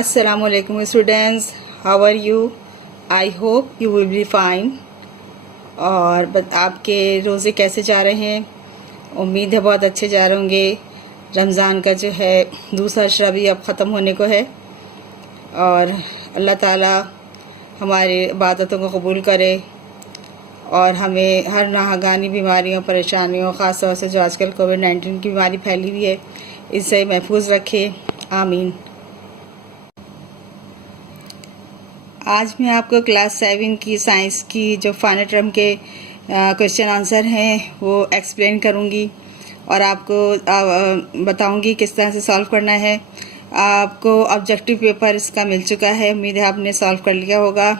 Assalamualaikum students, how are you? I hope you will be fine. और आपके रोज़े कैसे जा रहे हैं? उम्मीद है बहुत अच्छे जा रहे होंगे। रमज़ान का जो है दूसरा अशरा भी अब ख़त्म होने को है और अल्लाह ताला हमारी इबादतों को कबूल करे और हमें हर नाहगानी बीमारियों परेशानियों ख़ास तौर से जो आजकल कोविड-19 की बीमारी फैली हुई है इससे महफूज रखे, आमीन। आज मैं आपको क्लास 7 की साइंस की जो फाइनल टर्म के क्वेश्चन आंसर हैं वो एक्सप्लेन करूँगी और आपको बताऊँगी किस तरह से सॉल्व करना है। आपको ऑब्जेक्टिव पेपर इसका मिल चुका है, उम्मीद है आपने सॉल्व कर लिया होगा।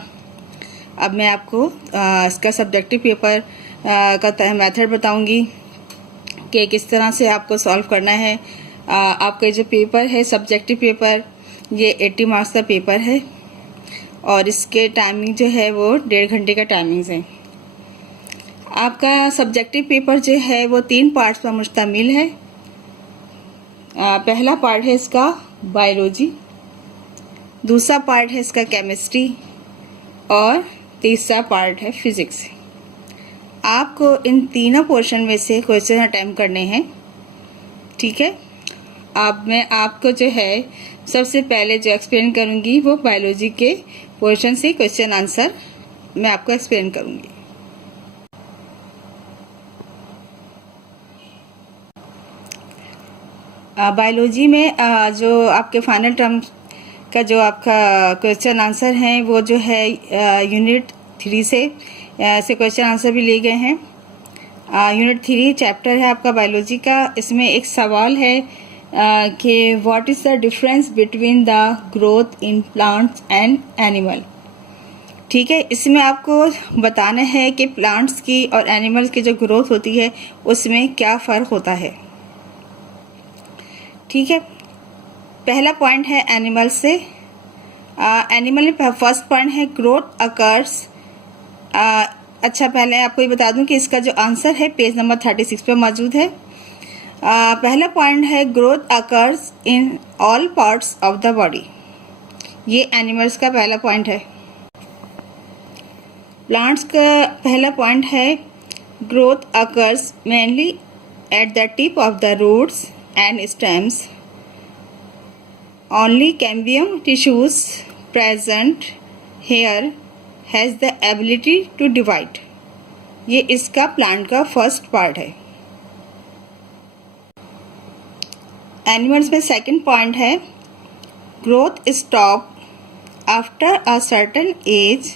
अब मैं आपको इसका सब्जेक्टिव पेपर का मेथड बताऊँगी कि किस तरह से आपको सॉल्व करना है। आपका जो पेपर है सब्जेक्टिव पेपर ये 80 मार्क्स का पेपर है और इसके टाइमिंग जो है वो 1.5 घंटे का टाइमिंग्स है। आपका सब्जेक्टिव पेपर जो है वो 3 पार्ट्स पर मुश्तमिल है। पहला पार्ट है इसका बायोलॉजी, दूसरा पार्ट है इसका केमिस्ट्री और तीसरा पार्ट है फिज़िक्स। आपको इन तीनों पोर्शन में से क्वेश्चन अटेम्प्ट करने हैं, ठीक है। अब मैं आपको जो है सबसे पहले जो एक्सप्लेन करूंगी वो बायोलॉजी के पोर्शन से क्वेश्चन आंसर मैं आपको एक्सप्लेन करूंगी। बायोलॉजी में जो आपके फाइनल टर्म का जो आपका क्वेश्चन आंसर हैं वो जो है यूनिट 3 से क्वेश्चन आंसर भी लिए गए हैं। यूनिट 3 चैप्टर है आपका बायोलॉजी का। इसमें एक सवाल है कि what is the difference between the growth in plants and animal, ठीक है। इसमें आपको बताना है कि प्लांट्स की और एनिमल्स की जो ग्रोथ होती है उसमें क्या फ़र्क होता है, ठीक है। पहला पॉइंट है एनिमल से। एनिमल में फर्स्ट पॉइंट है ग्रोथ अकर्स। अच्छा, पहले आपको ये बता दूं कि इसका जो आंसर है पेज नंबर 36 पे मौजूद है। पहला पॉइंट है growth occurs in all parts of the body. ये एनिमल्स का पहला पॉइंट है। प्लांट्स का पहला पॉइंट है growth occurs mainly at the tip of the roots and stems. Only cambium tissues present here has the ability to divide. ये इसका plant का फर्स्ट पार्ट है। एनिमल्स में सेकंड पॉइंट है growth stop after a certain age.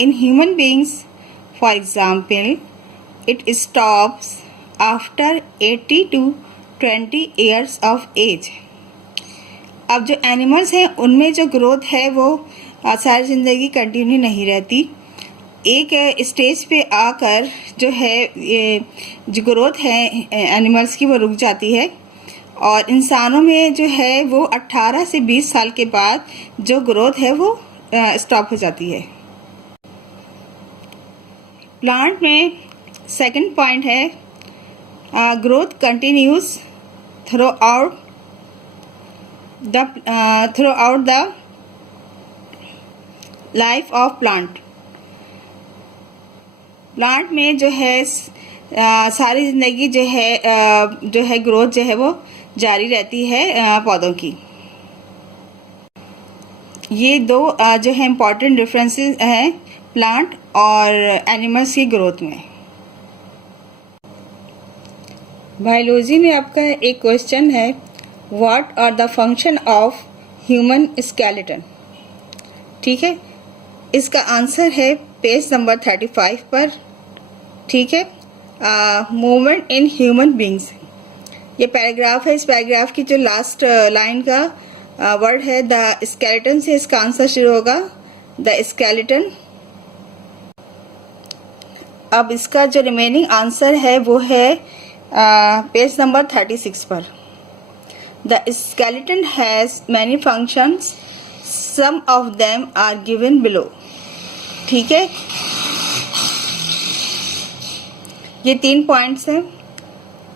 In human beings for example it stops after 80 to 20 years of as. अब जो animals हैं उनमें जो ग्रोथ है वो सारी ज़िंदगी कंटिन्यू नहीं रहती। एक स्टेज पे आकर जो है ये जो ग्रोथ है एनिमल्स की वो रुक जाती है और इंसानों में जो है वो 18 से 20 साल के बाद जो ग्रोथ है वो स्टॉप हो जाती है। प्लांट में सेकंड पॉइंट है growth continues through out the life of plant. Plant में जो है सारी ज़िंदगी जो है ग्रोथ जो है वो जारी रहती है पौधों की। ये दो जो है इम्पॉर्टेंट डिफरेंसेस हैं प्लांट और एनिमल्स की ग्रोथ में। बायोलॉजी में आपका एक क्वेश्चन है what are the function of human skeleton, ठीक है। इसका आंसर है पेज नंबर 35 पर, ठीक है। मूवमेंट इन ह्यूमन बींग्स, ये पैराग्राफ है। इस पैराग्राफ की जो लास्ट लाइन का वर्ड है द स्केलेटन से इसका आंसर शुरू होगा, द स्केलेटन। अब इसका जो रिमेनिंग आंसर है वो है पेज नंबर 36 पर। The skeleton has many functions, some of them are given below, ठीक है। ये 3 पॉइंट्स हैं।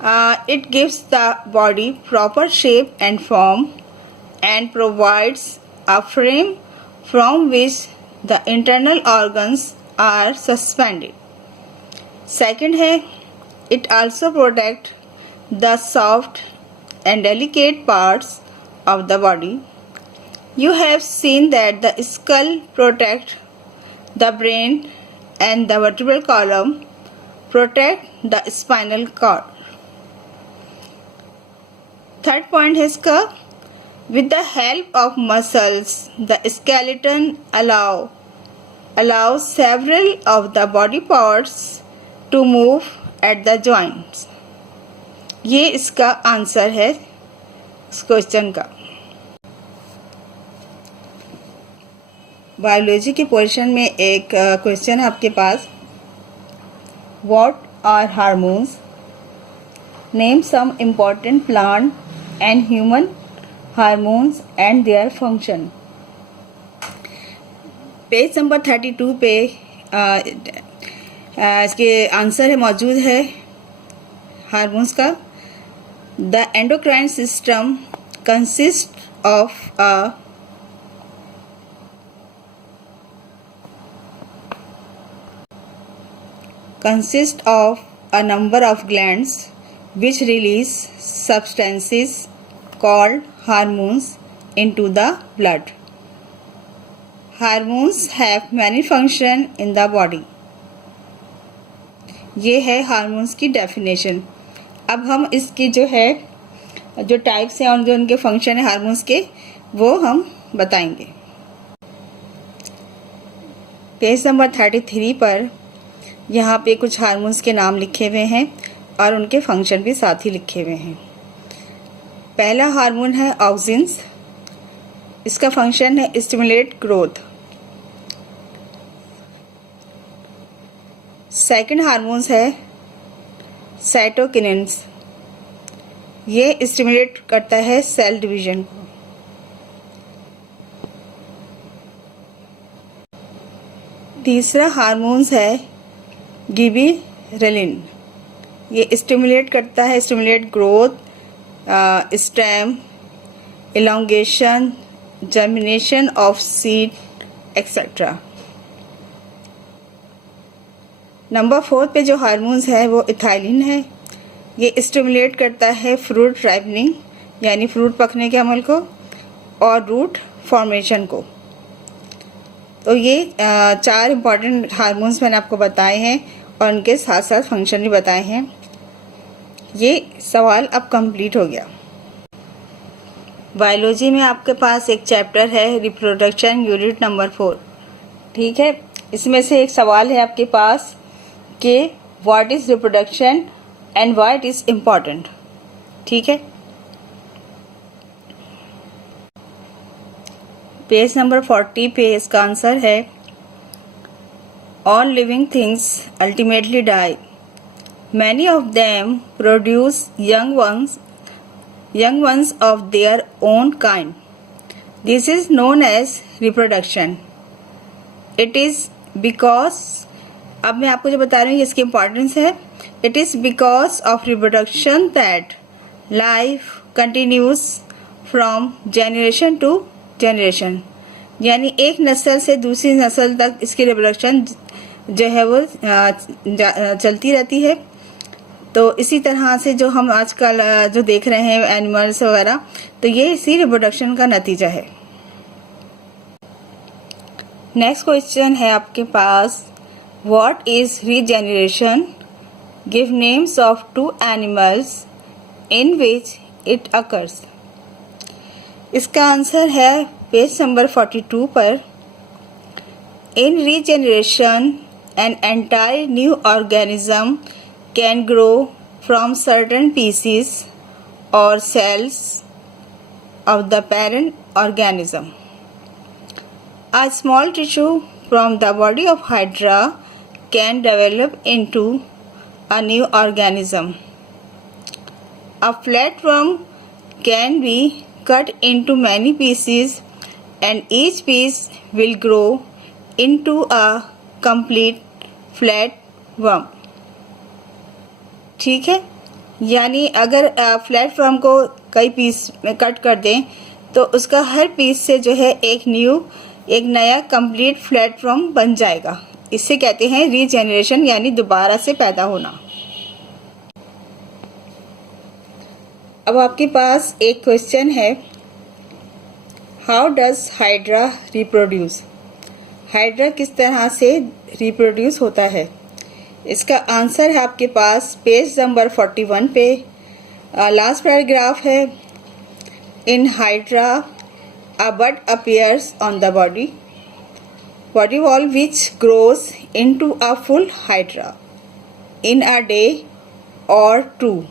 It gives the body proper shape and form. and provides a frame from which the internal organs are suspended. Second है, it also protects the soft and delicate parts of the body. You have seen that the skull protects the brain and the vertebral column protect the spinal cord. Third point है इसका, with the help of muscles, the skeleton allows several of the body parts to move at the joints. ये इसका answer है इस question का। Biology के portion में एक क्वेश्चन है आपके पास, what are hormones, name some important plant and human hormones and their function. Page number 32 पे इसके आंसर है मौजूद है हार्मोन्स का। The endocrine system consist of a number of glands which release substances called hormones into the blood. Hormones have many functions in the body. ये है hormones की definition. अब हम इसकी जो है जो टाइप्स हैं और जो उनके फंक्शन है हार्मोन्स के, वो हम बताएंगे। पेज नंबर 33 पर यहाँ पे कुछ हार्मोन्स के नाम लिखे हुए हैं और उनके फंक्शन भी साथ ही लिखे हुए हैं। पहला हार्मोन है ऑक्सिन्स, इसका फंक्शन है स्टिमुलेट ग्रोथ। सेकंड हार्मोन्स है साइटोकिनिन्स, ये स्टिमुलेट करता है सेल डिवीजन को। तीसरा हार्मोन्स है गिबरेलिन, ये स्टिमुलेट करता है stimulate growth, stem, elongation, germination of seed etcetera. Number 4 पे जो हार्मोन्स है वो इथाइलिन है, ये स्टिमुलेट करता है फ्रूट राइपनिंग यानी फ्रूट पकने के अमल को और रूट फॉर्मेशन को। तो ये 4 इम्पॉर्टेंट हार्मोन्स मैंने आपको बताए हैं और उनके साथ साथ फंक्शन भी बताए हैं। ये सवाल अब कंप्लीट हो गया। बायोलॉजी में आपके पास एक चैप्टर है रिप्रोडक्शन यूनिट नंबर 4, ठीक है। इसमें से एक सवाल है आपके पास कि what is reproduction and why it is important, ठीक है। पेज नंबर 40 पे इसका आंसर है all living things ultimately die, many of them produce young ones of their own kind. This is known as reproduction. It is because, अब मैं आपको जो बता रही हूँ इसकी इम्पोर्टेंस है, it is because of reproduction that life continues from generation to generation, यानी एक नस्ल से दूसरी नस्ल तक इसकी रिप्रोडक्शन जो है वो चलती रहती है। तो इसी तरह से जो हम आजकल जो देख रहे हैं एनिमल्स वगैरह, तो ये इसी रिप्रोडक्शन का नतीजा है। नेक्स्ट क्वेश्चन है आपके पास, what is regeneration, give names of 2 animals in which it occurs. इसका आंसर है पेज नंबर 42 पर। In regeneration an entire new organism can grow from certain pieces और cells of the parent organism. A small tissue from the body of hydra can develop into a new organism. A flatworm can be cut into many pieces and each piece will grow into a complete flat worm, ठीक है। यानी अगर flat worm को कई piece में cut कर दें तो उसका हर पीस से जो है एक नया कंप्लीट प्लेटफॉर्म बन जाएगा। इसे कहते हैं रीजेनरेशन, यानी दोबारा से पैदा होना। अब आपके पास एक क्वेश्चन है, how does hydra reproduce? Hydra किस तरह से रिप्रोड्यूस होता है? इसका आंसर है आपके पास पेज नंबर 41 पे, लास्ट पैराग्राफ है। In hydra a bud appears on the body wall which grows into a full hydra in a day or two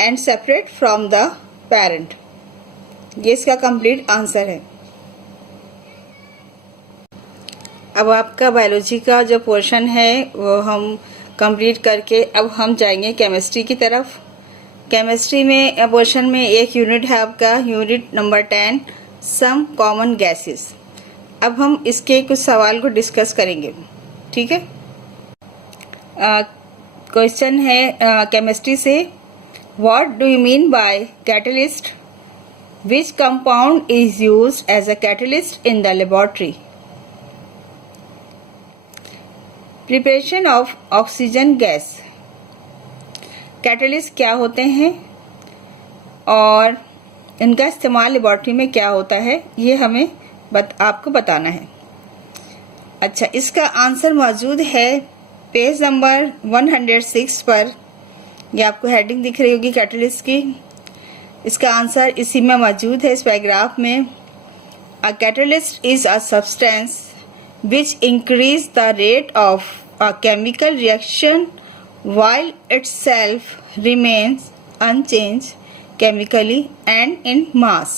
and separate from the parent। ये इसका complete answer है। अब आपका biology का जो portion है वो हम कंप्लीट करके अब हम जाएंगे केमिस्ट्री की तरफ। केमिस्ट्री में पोर्शन में एक यूनिट है आपका, unit number 10, some common gases. अब हम इसके कुछ सवाल को डिस्कस करेंगे, ठीक है। क्वेश्चन है केमिस्ट्री से, what do you mean by catalyst? Which compound is used as a catalyst in the laboratory? Preparation of oxygen gas. Catalyst क्या होते हैं और इनका इस्तेमाल लेबॉर्ट्री में क्या होता है, ये हमें आपको बताना है। अच्छा, इसका आंसर मौजूद है पेज नंबर 106 पर। ये आपको हेडिंग दिख रही होगी कैटलिस्ट की। इसका आंसर इसी में मौजूद है, इस पैराग्राफ में। A catalyst is a substance which increase the rate of a chemical reaction while itself remains unchanged chemically and in mass.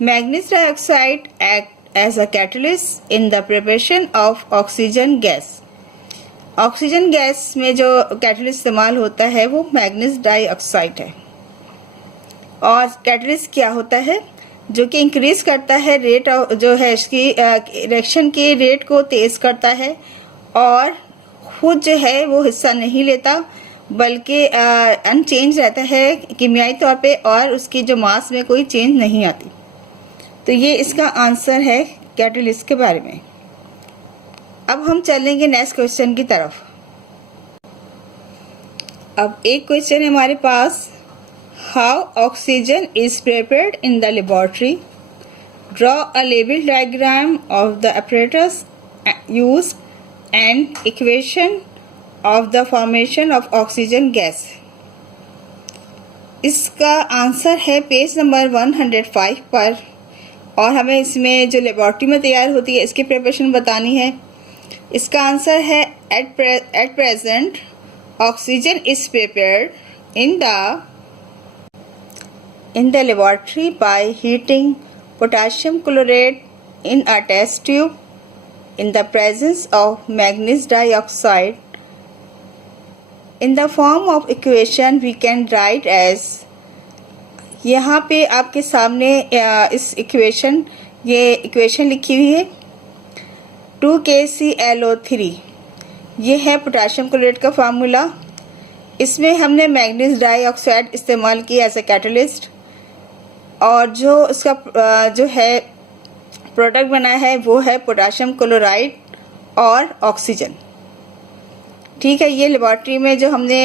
Manganese dioxide act as a catalyst in the preparation of oxygen gas. Oxygen gas में जो catalyst इस्तेमाल होता है वो manganese dioxide है। और catalyst क्या होता है? जो कि इंक्रीज करता है रेट जो है इसकी रिएक्शन के रेट को तेज करता है, और खुद जो है वो हिस्सा नहीं लेता, बल्कि अनचेंज रहता है कीमियाई तौर पे, और उसकी जो मास में कोई चेंज नहीं आती। तो ये इसका आंसर है कैटलिस्ट के बारे में। अब हम चलेंगे नेक्स्ट क्वेश्चन की तरफ। अब एक क्वेश्चन है हमारे पास, how oxygen is prepared in the laboratory? Draw a लेवल diagram of the apparatus used and equation of the formation of oxygen gas। इसका आंसर है पेज नंबर 105 पर, और हमें इसमें जो लेबोरेटरी में तैयार होती है इसकी प्रिपरेशन बतानी है। इसका आंसर है at present oxygen is prepared in the laboratory by heating potassium chloride in a test tube in the presence of manganese dioxide in the form of equation we can write as। यहाँ पे आपके सामने इस ये equation लिखी हुई है, 2KClO3। ये है पोटेशियम क्लोराइड का फार्मूला। इसमें हमने मैग्नीज डाइऑक्साइड इस्तेमाल किया एज ए कैटलिस्ट, और जो इसका जो है प्रोडक्ट बना है वो है पोटेशियम क्लोराइड और ऑक्सीजन, ठीक है। ये लेबोरेटरी में जो हमने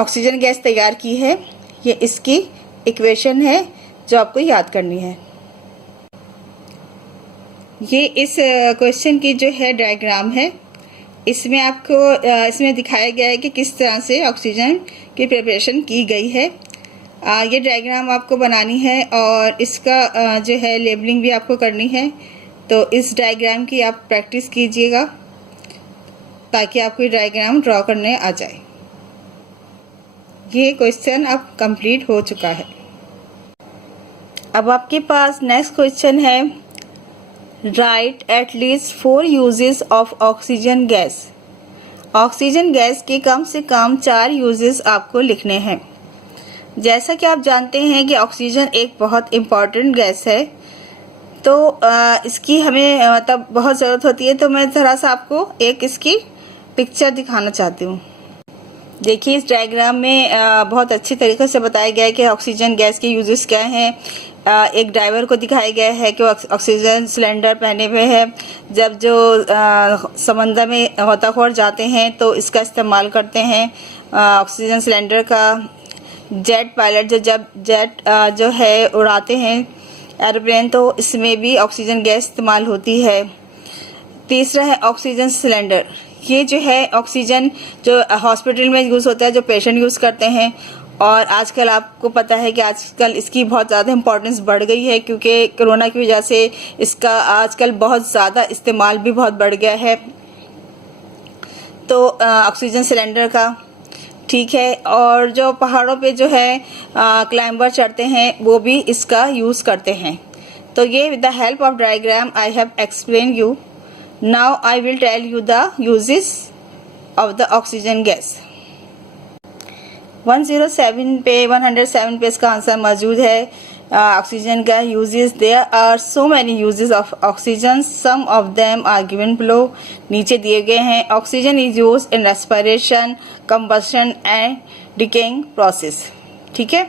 ऑक्सीजन गैस तैयार की है, ये इसकी इक्वेशन है जो आपको याद करनी है। ये इस क्वेश्चन की जो है डायग्राम है, इसमें आपको इसमें दिखाया गया है कि किस तरह से ऑक्सीजन की प्रिपरेशन की गई है। ये डायग्राम आपको बनानी है और इसका जो है लेबलिंग भी आपको करनी है। तो इस डायग्राम की आप प्रैक्टिस कीजिएगा ताकि आपको ये डायग्राम ड्रॉ करने आ जाए। ये क्वेश्चन अब कंप्लीट हो चुका है। अब आपके पास नेक्स्ट क्वेश्चन है, right at least 4 uses of oxygen gas. Oxygen gas के कम से कम 4 यूजेस आपको लिखने हैं। जैसा कि आप जानते हैं कि ऑक्सीजन एक बहुत इम्पॉर्टेंट गैस है, तो इसकी हमें मतलब बहुत ज़रूरत होती है। तो मैं ज़रा सा आपको एक इसकी पिक्चर दिखाना चाहती हूँ। देखिए इस डायग्राम में बहुत अच्छी तरीके से बताया गया है कि ऑक्सीजन गैस के यूजेस क्या हैं। एक ड्राइवर को दिखाया गया है कि ऑक्सीजन सिलेंडर पहने हुए है। जब जो समंदर में गोताखोर जाते हैं तो इसका इस्तेमाल करते हैं ऑक्सीजन सिलेंडर का। जेट पायलट जब जेट जो है उड़ाते हैं एरोप्लेन, तो इसमें भी ऑक्सीजन गैस इस्तेमाल होती है। तीसरा है ऑक्सीजन सिलेंडर। ये जो है ऑक्सीजन जो हॉस्पिटल में यूज़ होता है, जो पेशेंट यूज़ करते हैं। और आजकल आपको पता है कि आजकल इसकी बहुत ज़्यादा इम्पोर्टेंस बढ़ गई है, क्योंकि कोरोना की वजह से इसका आजकल बहुत ज़्यादा इस्तेमाल भी बहुत बढ़ गया है। तो ऑक्सीजन सिलेंडर का ठीक है। और जो पहाड़ों पे जो है क्लाइंबर चढ़ते हैं वो भी इसका यूज़ करते हैं। तो ये with the help of diagram I have explain you. Now I will tell you the uses of the oxygen gas. 107 पे इसका आंसर मौजूद है। ऑक्सीजन का uses, there are so many uses of oxygen, some of them are given below. नीचे दिए गए हैं। Oxygen is use in respiration, combustion and decaying process. ठीक है,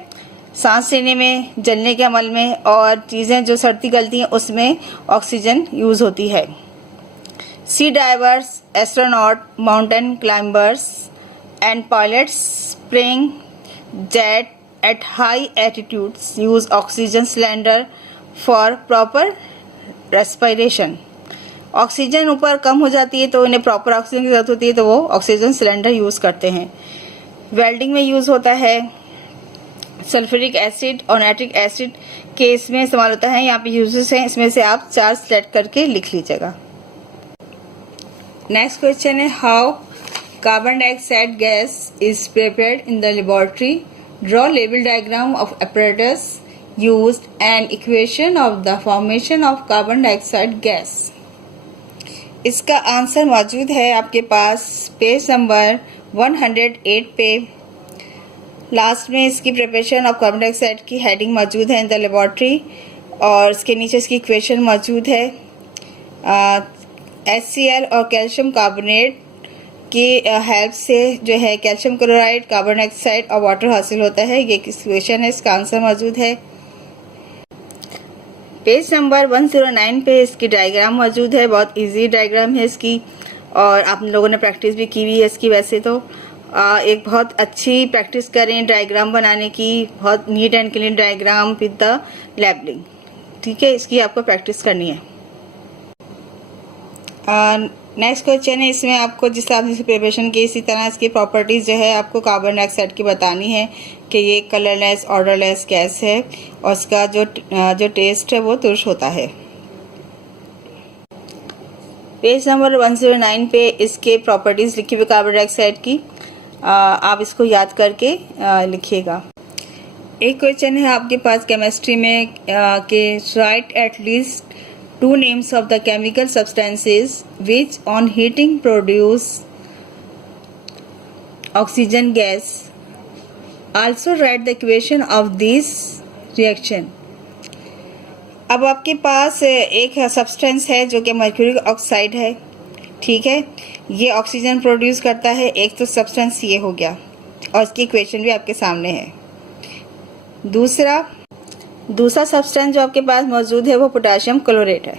सांस लेने में, जलने के अमल में और चीज़ें जो सड़ती गलती हैं उसमें ऑक्सीजन यूज होती है। Sea divers, astronaut, mountain climbers and pilots spraying jet at high altitudes use oxygen cylinder for proper respiration। Oxygen ऊपर कम हो जाती है तो उन्हें प्रॉपर ऑक्सीजन की जरूरत होती है, तो वो ऑक्सीजन सिलेंडर यूज़ करते हैं। वेल्डिंग में यूज़ होता है। सल्फ्यूरिक एसिड और नाइट्रिक एसिड के इसमें इस्तेमाल होता है। यहाँ पे यूजेस हैं, इसमें से आप 4 सेलेक्ट करके लिख लीजिएगा। नेक्स्ट क्वेश्चन है how carbon dioxide gas is prepared in the laboratory. Draw label diagram of apparatus used and equation of the formation of carbon dioxide gas. इसका आंसर मौजूद है आपके पास पेज नंबर 108 पे। लास्ट में इसकी प्रिपरेशन ऑफ कार्बन डाइऑक्साइड की heading मौजूद है इन द लेबॉर्ट्री, और इसके नीचे इसकी इक्वेशन मौजूद है। HCl और कैल्शियम कार्बोनेट की हेल्प से जो है कैल्शियम क्लोराइड, कार्बन डाइऑक्साइड और वाटर हासिल होता है। ये इक्वेशन है, इसका आंसर मौजूद है। पेज नंबर 109 पे इसकी डायग्राम मौजूद है। बहुत इजी डायग्राम है इसकी, और आप लोगों ने प्रैक्टिस भी की हुई है इसकी। वैसे तो एक बहुत अच्छी प्रैक्टिस करें डायग्राम बनाने की, बहुत neat and clean diagram with the labelling. ठीक है, इसकी आपको प्रैक्टिस करनी है। नेक्स्ट क्वेश्चन है, इसमें आपको जिस तरह से प्रिपरेशन की इसी तरह इसकी प्रॉपर्टीज़ जो है आपको कार्बन डाइऑक्साइड की बतानी है कि ये कलरलेस, ऑर्डरलेस गैस है और इसका जो टेस्ट है वो तुर्श होता है। पेज नंबर 109 पे इसके प्रॉपर्टीज़ लिखी हुई कार्बन डाइऑक्साइड की, आप इसको याद करके लिखिएगा। एक क्वेश्चन है आपके पास केमिस्ट्री में कि right at least 2 names of the chemical substances which on heating produce oxygen gas. Also write the equation of this reaction. अब आपके पास एक सब्सटेंस है जो कि मर्क्यूरिक ऑक्साइड है। ठीक है, ये ऑक्सीजन प्रोड्यूस करता है। एक तो सब्सटेंस ये हो गया और इसकी इक्वेशन भी आपके सामने है। दूसरा सब्सटेंस जो आपके पास मौजूद है वो पोटेशियम क्लोरेट है।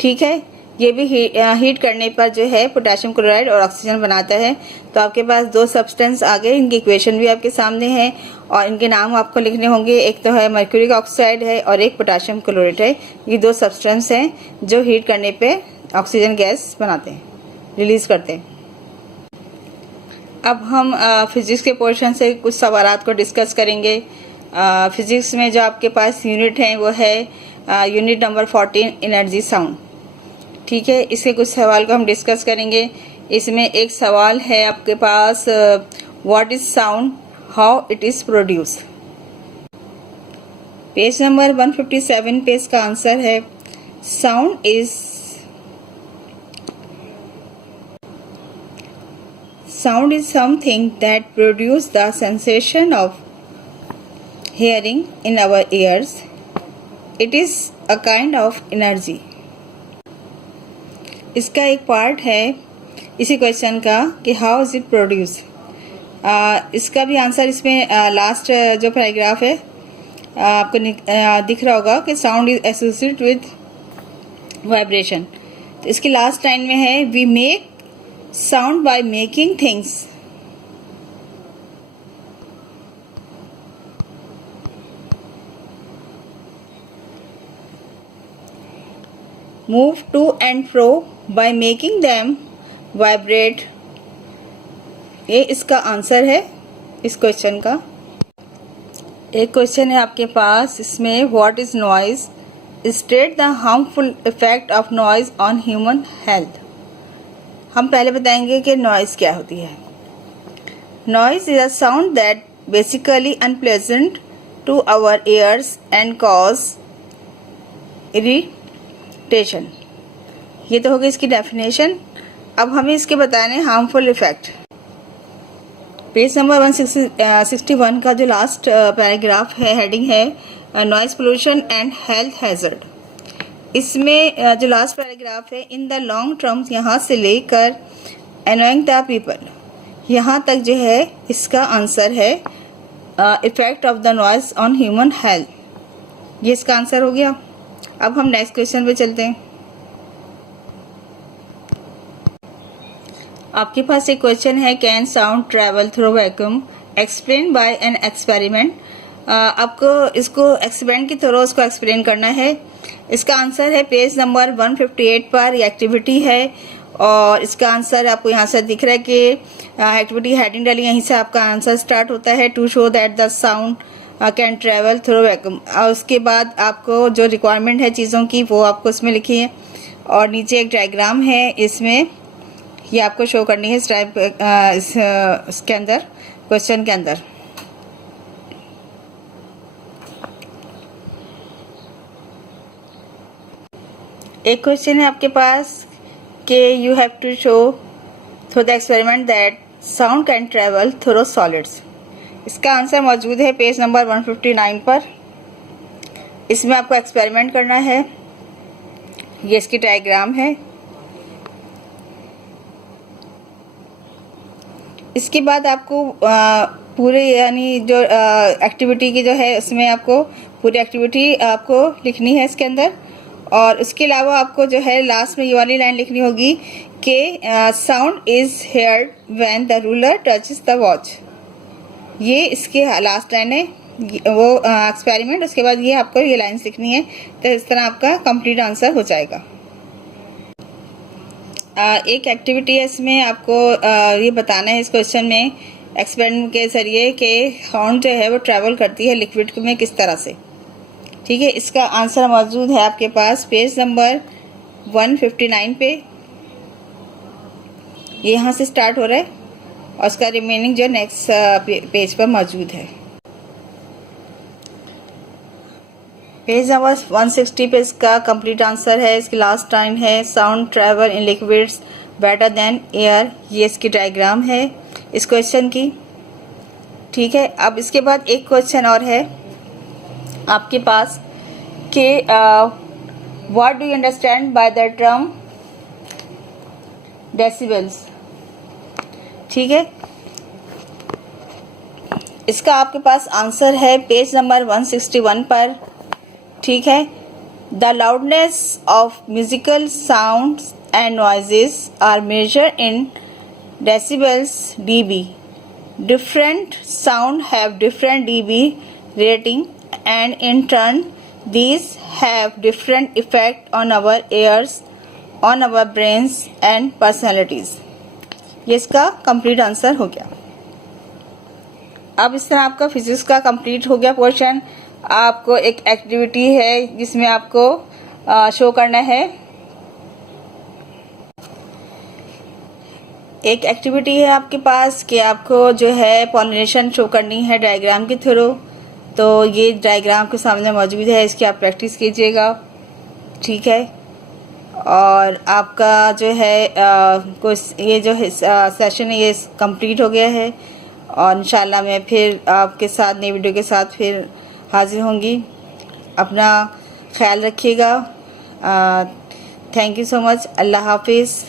ठीक है, ये भी हीट करने पर जो है पोटेशियम क्लोराइड और ऑक्सीजन बनाता है। तो आपके पास 2 सब्सटेंस आ गए, इनकी इक्वेशन भी आपके सामने है और इनके नाम आपको लिखने होंगे। एक तो है मर्क्यूरिक ऑक्साइड है और एक पोटेशियम क्लोरेट है। ये 2 सब्सटेंस हैं जो हीट करने पे ऑक्सीजन गैस बनाते हैं, रिलीज करते हैं। अब हम फिजिक्स के पोर्शन से कुछ सवालात को डिस्कस करेंगे। फिजिक्स में जो आपके पास यूनिट है वो है यूनिट नंबर 14 एनर्जी साउंड। ठीक है, इसके कुछ सवाल को हम डिस्कस करेंगे। इसमें एक सवाल है आपके पास what is sound, how it is produce. Page number 157 पे इसका आंसर है sound is something that produce the sensation of hearing in our ears. It is a kind of energy. इसका एक पार्ट है इसी क्वेश्चन का कि हाउ इज इट प्रोड्यूस। इसका भी आंसर इसमें लास्ट जो पैराग्राफ है आपको दिख रहा होगा कि sound is associated with vibration. तो इसकी लास्ट लाइन में है we make sound by making things. Move to and fro by making them vibrate. ये इसका आंसर है इस क्वेश्चन का। एक क्वेश्चन है आपके पास, इसमें what is noise, state the harmful effect of noise on human health. हम पहले बताएंगे कि नॉइज क्या होती है। Noise is a sound that basically unpleasant to our ears and cause irritation. ये तो होगी इसकी डेफिनेशन। अब हमें इसके बताने हार्मफुल इफेक्ट। पेज नंबर 161 का जो लास्ट पैराग्राफ है, हेडिंग है noise pollution and health hazard. इसमें जो लास्ट पैराग्राफ है, इन द लॉन्ग टर्म्स, यहाँ से लेकर अनोइंग द पीपल, यहाँ तक जो है इसका आंसर है effect of the noise on human health. ये इसका आंसर हो गया। अब हम नेक्स्ट क्वेश्चन पे चलते हैं। आपके पास एक क्वेश्चन है, can sound travel through vacuum, explain by an experiment. आपको इसको एक्सपेरिमेंट के थ्रू उसको एक्सप्लेन करना है। इसका आंसर है पेज नंबर 158 पर। ये एक्टिविटी है और इसका आंसर आपको यहाँ से दिख रहा है कि एक्टिविटी हेडिंग डाली, यहीं से आपका आंसर स्टार्ट होता है, to show that the sound can travel through vacuum. और उसके बाद आपको जो रिक्वायरमेंट है चीज़ों की वो आपको इसमें लिखी है और नीचे एक डायग्राम है, इसमें ये आपको शो करनी है इसके अंदर, क्वेश्चन के अंदर। एक क्वेश्चन है आपके पास कि you have to show through the experiment that sound can travel through solids. इसका आंसर मौजूद है पेज नंबर 159 पर। इसमें आपको एक्सपेरिमेंट करना है। ये इसकी डायग्राम है। इसके बाद आपको पूरे यानी जो एक्टिविटी की जो है उसमें आपको पूरी एक्टिविटी आपको लिखनी है इसके अंदर। और उसके अलावा आपको जो है लास्ट में ये वाली लाइन लिखनी होगी कि sound is heard when the ruler touches the watch. ये इसके लास्ट लाइन है, वो एक्सपेरिमेंट। उसके बाद ये आपको ये लाइन्स लिखनी है। तो इस तरह आपका कंप्लीट आंसर हो जाएगा। एक एक्टिविटी है, इसमें आपको ये बताना है इस क्वेश्चन में एक्सपेरिमेंट के जरिए कि साउंड जो है वो ट्रैवल करती है लिक्विड में किस तरह से। ठीक है, इसका आंसर मौजूद है आपके पास पेज नंबर 159 पे। ये यहाँ से स्टार्ट हो रहा है और उसका रिमेनिंग जो नेक्स्ट पेज पर मौजूद है। पेज नंबर 160 पे इसका कंप्लीट आंसर है। इसकी लास्ट लाइन है sound travel in liquids better than air. ये इसकी डायग्राम है इस क्वेश्चन की। ठीक है, अब इसके बाद एक क्वेश्चन और है आपके पास कि what do you understand by the term decibels. ठीक है, इसका आपके पास आंसर है पेज नंबर 161 पर। ठीक है, the loudness of musical sounds and noises are measured in decibels dB. Different sound have different dB rating and in turn these have different effect on our ears, on our brains and personalities. ये इसका complete answer हो गया। अब इस तरह आपका physics का complete हो गया पोर्शन। आपको एक एक्टिविटी है जिसमें आपको शो करना है। एक एक्टिविटी है आपके पास कि आपको जो है पॉलिनेशन शो करनी है डायग्राम के थ्रू। तो ये डायग्राम के सामने मौजूद है, इसकी आप प्रैक्टिस कीजिएगा। ठीक है, और आपका जो है ये जो सेशन है ये कंप्लीट हो गया है और इंशाल्लाह मैं फिर आपके साथ नई वीडियो के साथ फिर हाजिर होंगी। अपना ख्याल रखिएगा। Thank you so much. अल्लाह हाफिज़।